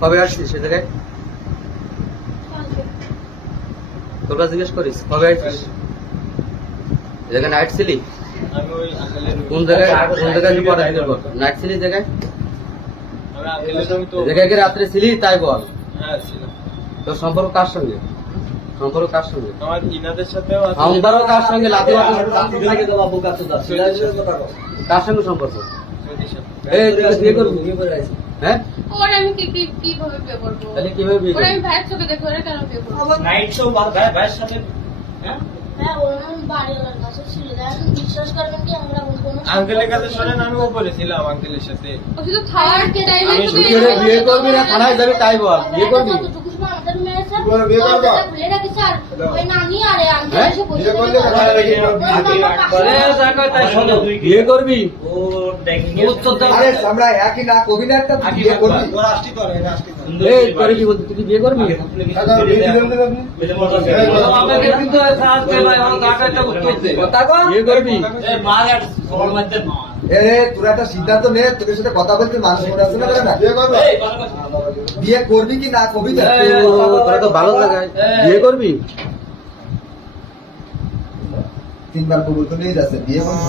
কবে আসছিস সে জায়গায়? তোর কাছে জিজ্ঞেস করিস কবে আসছিস? এ জায়গায় নাইট ছিলি? কোন জায়গায় নাইট ছিলি জায়গায়? জায়গায় কি রাত্রে ছিলি তাই বল। তোর সম্পর্ক কার সঙ্গে? সম্পর্ক কার সঙ্গে? আমারও কার সঙ্গে লাথি কার সঙ্গে সম্পর্ক? এই বিয়ে করবি? হ্যাঁ ওরে আমি কিভাবে বিয়ে করবো? তাহলে কিভাবে বিয়ে ওরে করবি? আমি ভাইয়ের চোখে দেখে ওরে কেন বিয়ে করবো? নাইট শো ভাইয়ের সাথে হ্যাঁ ওর বাড়িওয়ালার কাছে ছিল, এখন বিশ্বাস করবেন কি আমরা কোনো আঙ্কেলের কাছে শোনেন, আমি উপরে ছিলাম আঙ্কেলের সাথে। ও শুধু খাওয়ার টাইমে শুধু তুই ওরে বিয়ে করবি না থানায় যাবি তাই বল। বিয়ে করবি? যতটুকু সময় আমাদের মেয়ে স্যার বিয়ে করবো? ভুলে রাখি স্যার, ওই নানি আরে আঙ্কেল হ্যাঁ? এসে বসে বিয়ে করলে কোথায় রেখে বিয়ে করবি? ও দেখি আরে আমরা একই না কবি না একটা তুই বিয়ে করবি? এই করে কি বলছিস? তুই কি বিয়ে করবি? দাদা, বিয়ে দিলেন তো আপনি? বিয়ে করবি? এ তোরা একটা সিদ্ধান্ত নে, তোদের সাথে কথা বলতে মানুষ মনে আছে না না? বিয়ে করবে? বিয়ে করবি কি না করবি? তোরা তো ভালো জায়গায় বিয়ে করবি? 3 বার কবুল করে নিয়ে যাচ্ছে, বিয়ে করবি?